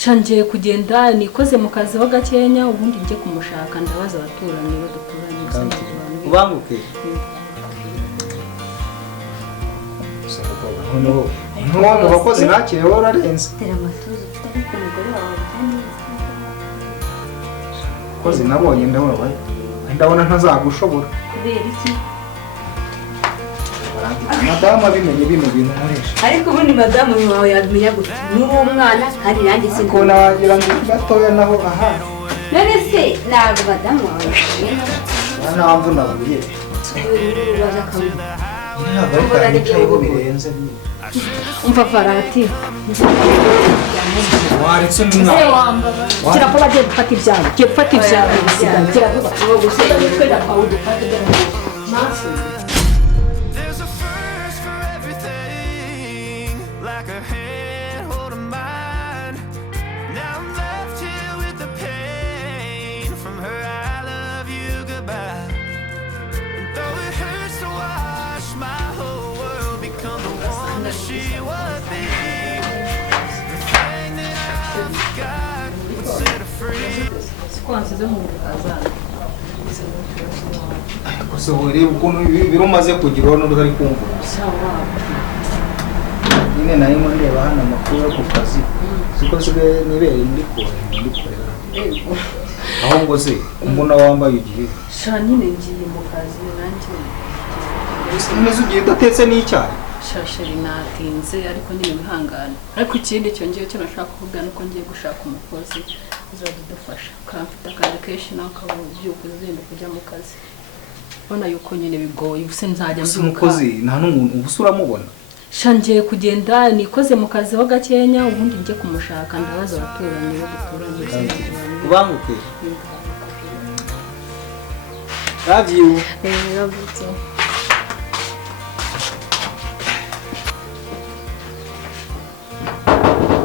shangiye kugenda nikoze mu kazi ho gakenya ubundi nje kumushaka ndabaza abaturanyi baduturanye ubanguke none abakozi nakire wararenze kozi nabonye ndabona ntazagushobora kubera iki madamu abimenye bino bintu nkoresha ariko ubundi madamu wawe yabimenya gute n'uri umwana kandi nanjye si ko nagira ngo gatoya naho aha none se ntabwo madamu wawe yabimenya nta mvu naburiye ubaza kabiri ntabwo ari cyo birenze umva farati waretse n'umwana kira ko bagiye gufata ibyawe ugiye gufata ibyawe bisigaye kira vuba uwo gusenya twenda kwawe dufate maso like a hand holding mine. Now I'm left here with the pain from her I love you goodbye. And though it hurts to watch my whole world become the one that she would be, the thing that I forgot would set her free. gusa ureba ukuntu birumaze kugira uno rutari kumva nyine narimo ndeba hano amakuru yo ku kazi siko nsigaye nibereye muri kore aho ngo se umuntu wambaye ugiye sha nyine ngiye mu kazi nanjye neza ugiye udatetse n'icyayi shashari natinze ariko nyine bihangana ariko ikindi cyo ngiye cyo nashaka kuvuga nuko ngiye gushaka umukozi uzadufasha kamfita akazi kenshi nawe akabyuka uzenda kujya mu kazi bona yuko nyine bigoye ubuse nzajya mbyuka umukozi nta n'umuntu ubuse uramubona shangiye kugenda nikoze mu kazi ho gakenya ubundi nje kumushaka ndabaza abaturanyi baduturanye ubanguke love you love you too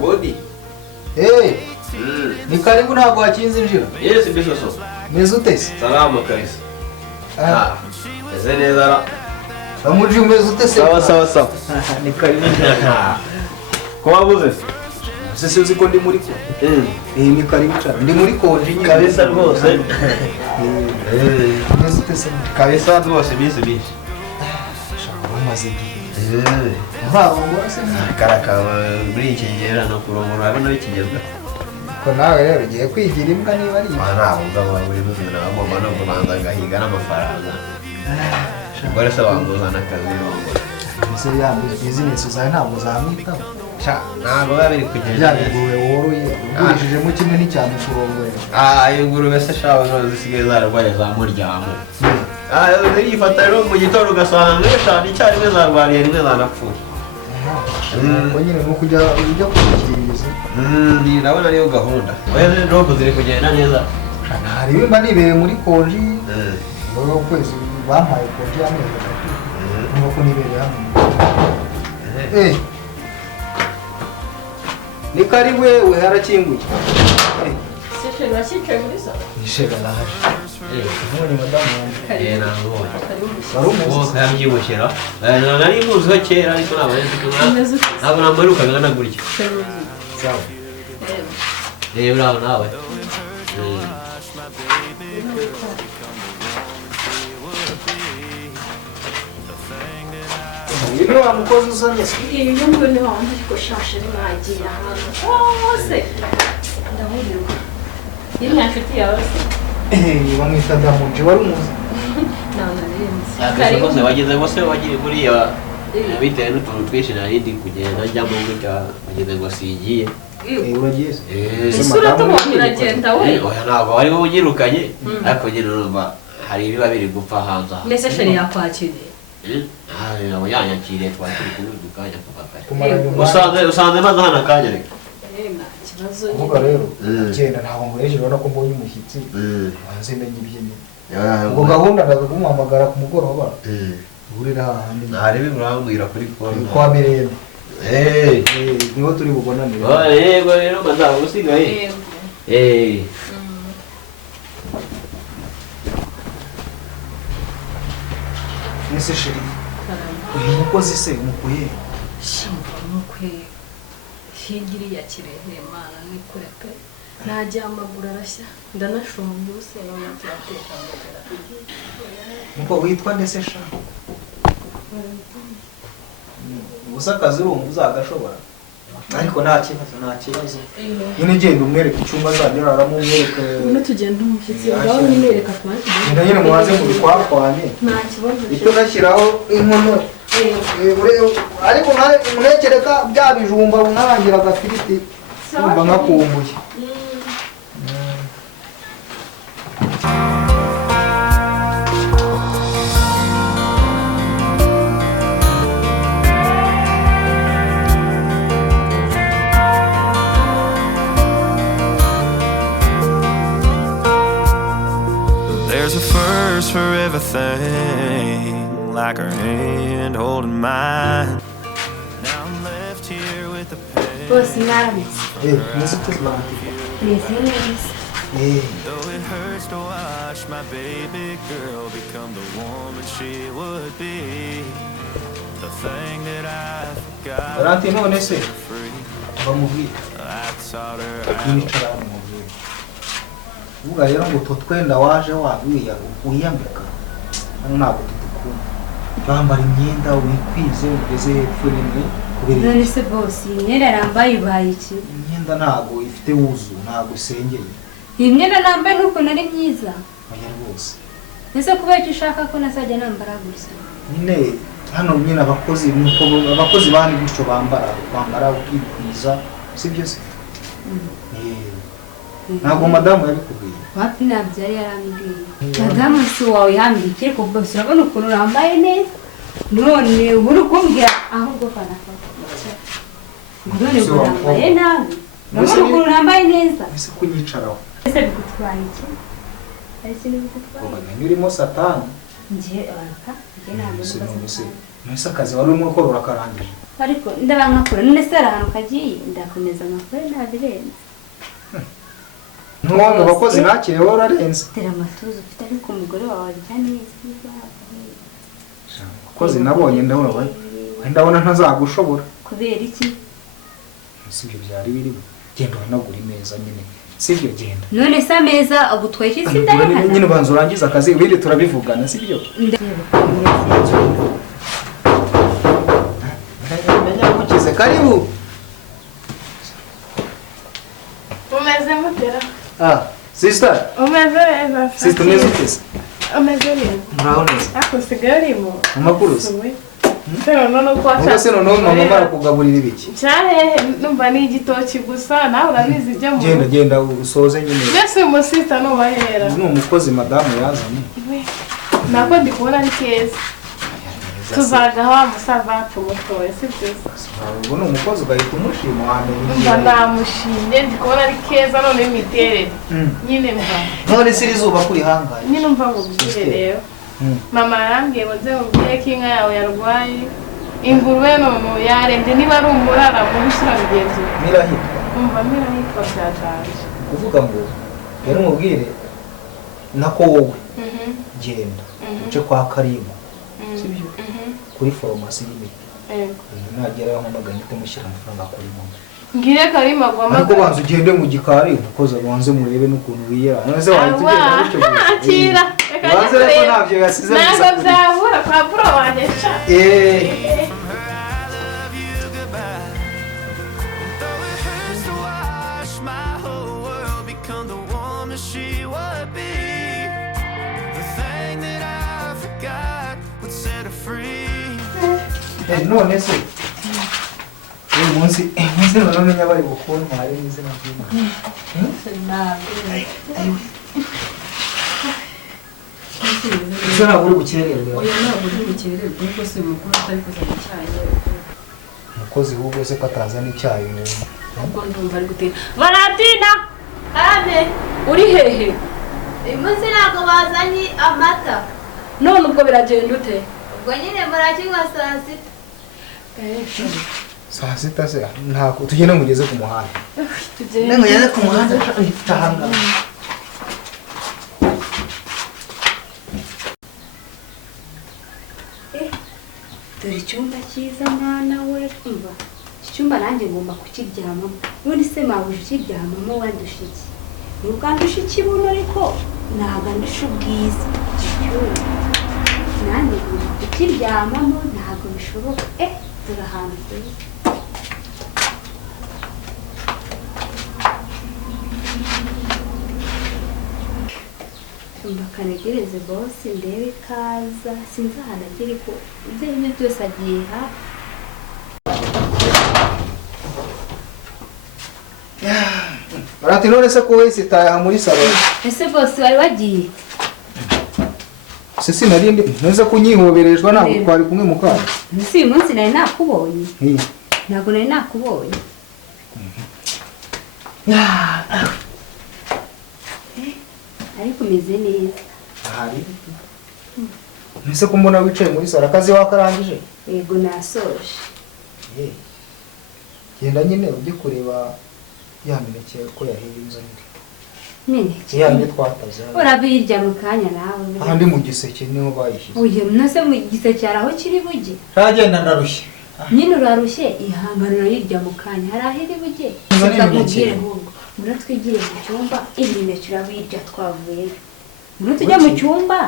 Bodi. hey ni karibu ntabwo wakinze injira Yes, bisoso. meze utese Salama kabisa. Ese neza ra. amuji umeze utese Sawa. ni karibu Ko wabuze? sese uzi ko ndi muri ko ni karibu cyane ndi muri konje nyine Kabisa rwose. meze utese Kabisa rwose bise bishi. shaka bamaze ntarongora se Karaka muri iki gihe no kurongora abana bikigezwe. ko nawe rero ugiye kwigira imbwa niba ari Ntabwo ngaba buri muzina agomba no kubanza gahiga n'amafaranga. Bora se wanguzana akazi rongora. ese yambi business zawe ntabwo zamwitaho Ntabwo biba biri kugenda. byagiguwe woroye ugurishijemo kimwe n'icyane kurongora Iyo ngurube se shawe zo zisigaye zararwaye za muryamo. Yifata rero mu gitondo ugasanga eshanu icyarimwe zarwariye rimwe zanapfuye. ubwo nyine ni ukujya kubikiriza Ndabona ariyo gahunda. Oya robo ziri kugenda neza. hari bimba nibereye muri konji wowe ukwezi bampaye konji y'amezi atatu numva ko nibereye hano ni karibu wewe harakinguye seshe nashyicaye muri salo nishega naje none madamu Ntabwo. wari umeze Bose yabyibushira. Nari muzi ko kera ariko ntabwo namuherukaga na gutya. sawa Uraho nawe. uyu wa mukozi uzanye se iyo nguyu ni wambaye ariko shashe nagiye ahantu hose ndahurirwa iyi ni inshuti yawe se bamwita damunje wari umuzi ntabwo Bose bageze bose bagiye kuriya bitewe n'utuntu twinshi narindi kugenda njyamo gutya bageze ngo sigiye. uragiye se isura tubonye iragenda we Oya ntabwo wari wugirukanye ariko nyine urumva hari ibiba biri gupfa hanze aha. mbese sheri yakwakiriye Abo yanyakiriye twari turi kuvuga kanya kuva kare. Usanze maze hano akanya reka. nta kibazo kuvuga rero agenda ntabwo muhereje urabona ko mbonye umushyitsi hanze menye ibyene ubwo gahunda ndaza kumuhamagara ku mugoroba uhurira hahandi Ntarebe urambwira kuri konti. kwa Mirende niho turi bubonanire Yego rero mazaba usigaye. nese sheri uyu mukozi se umukuye shimba mukwe higiri ya kirehe mana ni kure pe najya amaguru arashya ndanashonje bose none turateka nuko witwa ndetse sha gusa akazi urumva uzagashobora ariko nta kibazo nyine genda umwereka icyumba azagera aramo umwereka uno tugenda umushyitsi ngaho nimwereka twari tugenda nyine mubanze mu bikwakwanye nta kibazo icyo nashyiraho inkono ariko munekereka bya bijumba mwarangira agafiriti kumva nkakumbuye There's a first for everything, like her hand holding mine. Now I'm left here with the pain. Though it hurts to watch my baby girl become the woman she would be. The thing that I forgot free. I taught her uvuga rero ngo tutwenda waje wabwiye uyambika hano ntabwo tudukunda bambara imyenda wikwize ugeze hepfo rimwe kubera none se boss imyenda nambaye ibaye iki imyenda ntabwo ifite wuzu ntabwo isengeye imyenda nambaye nuko nari myiza oya rwose ese kubera icyo ushaka ko nasajya nambara gusa nyine hano nyine abakozi bandi gutyo bambara ukikwiza sibyo se ntabwo madamu yabikubwiye wapi nabyo yari yarambwiye madamu si wawe yambwiye ko bose urabona ukuntu urambaye neza none uri kumbwira ahubwo kanafata none ngo urambaye nabi urabona ukuntu urambaye neza ese kunyicaraho ese bigutwaye iki ari ikintu bigutwaye ubona urimo satani njye ntabwo nese akazi wari urimo gukora urakarangije ariko ndaba nkakora none se ahantu kagiye ndakomeza nkakora nabirenze n'uwo mu bakozi nakire wowe urarenze tera amatuza ufite ariko umugore wawe arya neza abakozi nabonye ndabona ntazagushobora kubera iki sibyo byari birimo genda uranagura imeza nyine sibyo genda none se ameza agutwaye iki se ndabona nyine ubanza urangiza akazi ibindi turabivugana sibyo menya mukize karibu umeze mutera sister umeze neza sister umeze utese umeze neza muraho neza ako sigaye urimo amakuru se none uko ubwo se noneho mama barakugaburira ibiki cyahe numva ni igitoki gusa nawe urabizi ibyo mu genda usoze nyine mbese umusista nubahera ni umukozi madamu yazanye nako ndi kubona ari keza tuzagaho wa musaza wacu mutoya si byiza ubwo ni umukozi ugahita umushima wamenye mba namushimye ndi kubona ari keza none imiterere nyine mva none se izuba kuri hangaye nyine umva mubwire rero mama yarambwiye ngo nze mubwire ko inka yawe yarwaye ingurube none yarembye niba ari umurara mubi usura bigenzi mirahitwa umva mirahitwa byataje kuvuga ngo rero umubwire nako wowe genda uce kwa Karima sibyo kuri farumasi y'imiti nagerayo mpamagara mpite mushyira amafaranga kuri mama ngire Karima gwama ariko banza ugende mu gikari umukozi abanze murebe n'ukuntu wiyera none wahita ugenda bityo gusa akira banze reko ntabyo yasize ntabwo byahura kwa bro wanjye sha none se uyu munsi none umenya bari bukuntware n'izina ry'Imana ese ntabwo uri bukererwe oya ntabwo uri bukererwe kuko se mukuru atari kuzana icyayi umukozi w'ubwo se ko atazana icyayi ubwo ndumva ari gutera Valentina ane uri hehe uyu munsi ntabwo bazanye amata none ubwo biragenda ute ubwo nyine murakinywa saa sita se ntabwo tugenda mugeze ku muhanda tugende ku muhanda tahanga dore icyumba cyiza mwana we kumva icyumba nanjye ngomba kukiryamamo none se mabuja ukiryamamo wandusha iki nubwo andusha ikibuno ariko ntabwo andusha ubwiza icyumba nanjye ngomba kukiryamamo ntabwo bishoboka dore ahantu heza mbakanegereze bose ndebe kaza sinzi ahantu agere ko ibyo aribyo byose agiye hafi barati none se ko wese itaha muri salo ese bose wari wagiye se sinarindi neza kunyihoberejwe ntabwo twari kumwe mu kazi ese uyu munsi nari nakubonye ntabwo nari nakubonye ariko umeze neza ahari nese ko mbona wicaye muri salo akazi wakarangije yego nasoje genda nyine ujye kureba ya mineke ko yahiye inzanire mineke ya mineke twataze urabirya mu kanya nawe ahandi mu giseke niho bayishyize uye nase mu giseke araho kiri bujye ntagenda ndarushye nyine urarushye ihangana urayirya mu kanya hari aho iri bujye tukakubwire ahubwo muri twigire mu cyumba imineke urabirya twavuyeyo muri tujya mu cyumba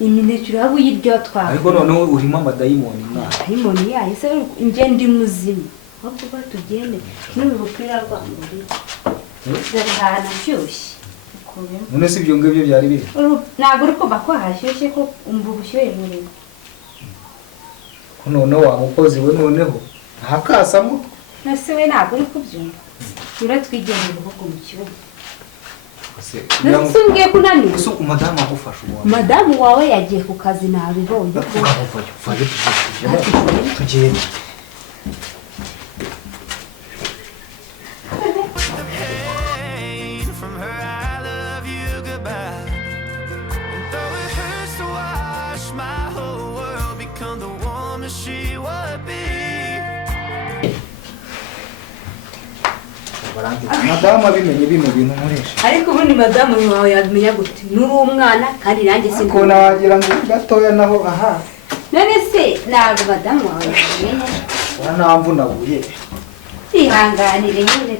imineke urabuyirya twavuye ariko noneho urimo amadayimoni mwana dayimoni yayo se njye ndi muzima ahubwo batugende n'urupira rwamuri dore ahantu ashyushye none si ibyo ngibyo byari biri ntabwo uri kumva ko hashyushye ko umva ubushyuhe burimo ko noneho wa mukozi we noneho ntakasamo nase we ntabwo uri kubyumva uratwigenda uruhuko mu kibuga nase umbwiye ko unaniwe madamu agufasha ubu madamu wawe yagiye ku kazi nabibonye tugende madamu abimenye bino bintu nkoresha ariko ubundi madamu wawe yabimenya gute nuri umwana kandi nanjye si ko nawagira ngo gatoya naho aha none se ntabwo madamu wawe yabimenya ntamvunaguye ihanganire nyine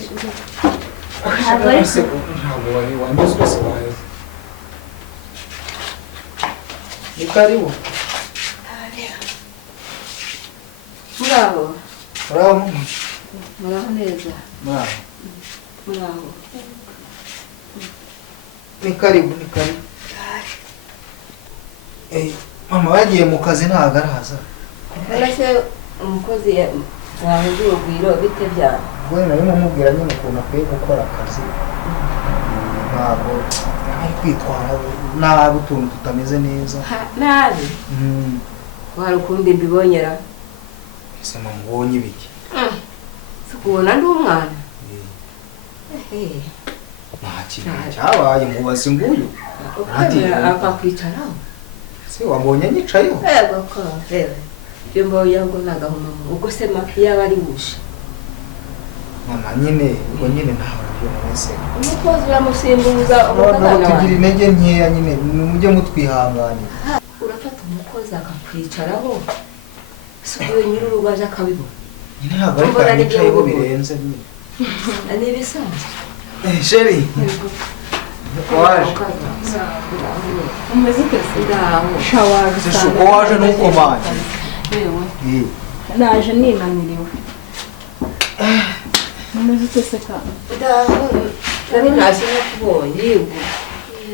ntabwo ari se ntabwo wanyuzwe se wawe ni karibu muraho muraho muraho neza muraho muraho ni karibu mama bagiye mu kazi ntabwo araza se umukozi wawe w'urugwiro bite byane ubwo nari mumubwira nyine ukuntu akwiye gukora akazi ntabwo ari kwitwara nabi utuntu tutameze neza nabi wari ukundi mbibonyera ese mubonye ibiki si kubona ndi umwana nta kintu cyabaye mubaze nguyu akakwicaraho se wabonye nyicayeho yego ko rero ibyo mbonye ngo nagahuma ubwo se mafi yaba ari bushe mama nyine ubwo nyine ntawe urabyumva wese umukozi uramusimbuza tugira intege nkeya nyine mujye mutwihanganira urafata umukozi akakwicaraho si uyu nyir'urugo aje akabibona nyine ntabwo ariko nicayeho birenze nyine ni ibisanzwe sheri waje umeze utese ngaho shawaje se shuko waje n'ukomanje yewe naje ninaniriwe umeze utese ka ngaho nari ntazi no kubonye yego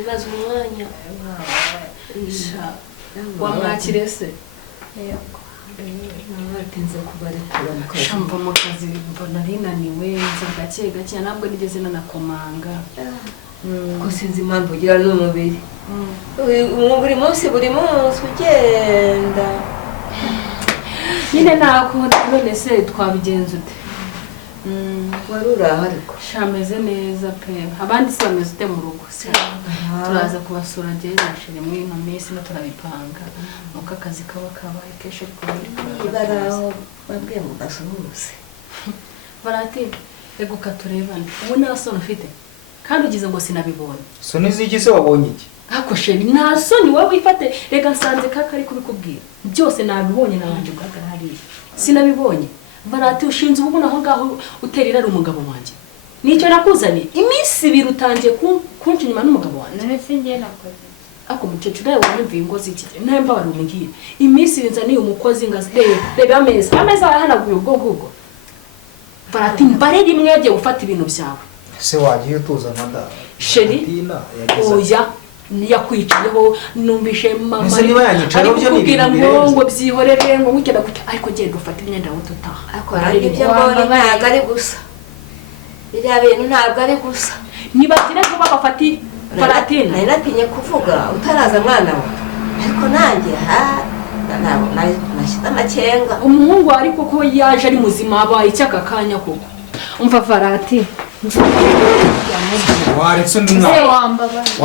maze umwanya wamwakire se yego batinze kubarekura mu kazi mva mu kazi mbona rinaniwe nza gake gake ntabwo nigeze nanakomanga ko sinzi impamvu ugira n'umubiri buri munsi ugenda nyine ntabwo none se twabigenza ute wari uraho ariko shameze neza pe abandi se bameze ute mu rugo turaza kubasura njyewe nashire muri ino minsi no turabipanga nuko akazi kaba kabaye kenshi ariko baraho babwiye ngo basuhuze barati ego katurebane ubu nta soni ufite kandi ugize ngo sinabibonye soni z'iki se wabonye iki ako sheri nta soni wowe wifate reka nsanze kaka ari kubikubwira byose nabibonye nabanje guhagarara hariya sinabibonye barati ushinze ubu naho ngaho uterera ari umugabo wanjye nicyo nakuzaniye iminsi 2 utangiye kunca inyuma n'umugabo wanjye none singiye nakoze ako mukecuru yawe wanyumviye ingozi iki ntemba bari umugiye iminsi 2 nzaniye umukozi ngazi reba ameza arahanaguye ubwo barati mbare rimwe yagiye gufata ibintu byawe se wagiye tuzana da sheri oya yakwicayeho numvishe mama ese niba yanyicayeho byo kubwira ngo byihorere ngo wigenda gutya ariko genda ufata imyenda yawe tutaha ariko ari ibyo mbona ntabwo ari gusa biriya bintu ntabwo ari gusa nibagire ko babafati Valentina nari natinye kuvuga utaraza mwana we ariko nanjye nashyize amakenga umuhungu ariko ko yaje ari muzima abaye icyaka kanya koko umva Valentina waretse undi mwana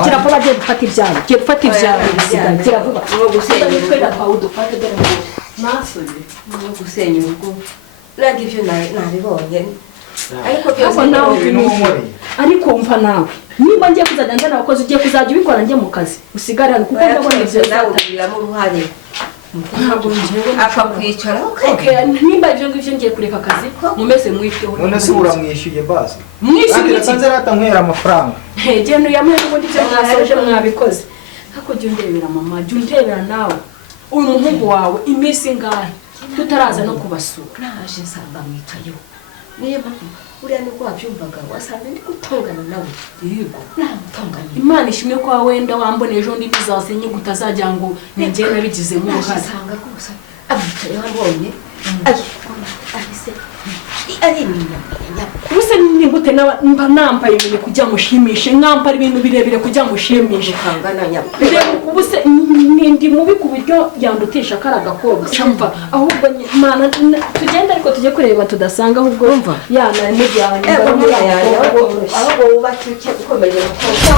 kiravuga agiye gufata ibyawe giye gufata ibyawe bisigaye kiravuga no gusenya twenda twawe dufate dore ngo nasubire no gusenya urugo nanjye ibyo nabibonye ariko byose nawe binumureye ariko umva nawe niba ngiye kuzajya njana abakozi ugiye kuzajya ubikora njye mu kazi usigara kuko ndabona ibyo nawe ubigiramo uruhare ntabwo njyewe akakwicara nimba ibyo ngibyo ngiye kureka akazi mumeze mwiteho none se uramwishyuye basi mwishyuye iki nsanze rata nkwera amafaranga genda uyamuhe n'ubundi ibyo mwasoje mwabikoze ariko jya undebera mama jya undebera nawe uyu muhungu wawe iminsi ingahe tutaraza no kubasura naje nsanga mwicayeho niyo mpamvu uriya nibwo wabyumvaga wasanga ndi gutongana nawe yego namutonganye imana ishimwe ko wenda wambona ejo ndi bizasenye gutazajya ngo ninjye nabigizemo uruhare usanga rwose amwicayeho abonye ahise ari inyama ubuse ni gute mba nambaye ibintu kujya mushimishe mwambara ibintu birebire kujya mushimishe kangana nyama ubuse ndi mubi ku buryo yandutisha karaga koga cyumva ahubwo mana tugenda ariko tujye kureba tudasanga ahubwo yana n'ibyawe ahubwo wubatse ukomeje gukora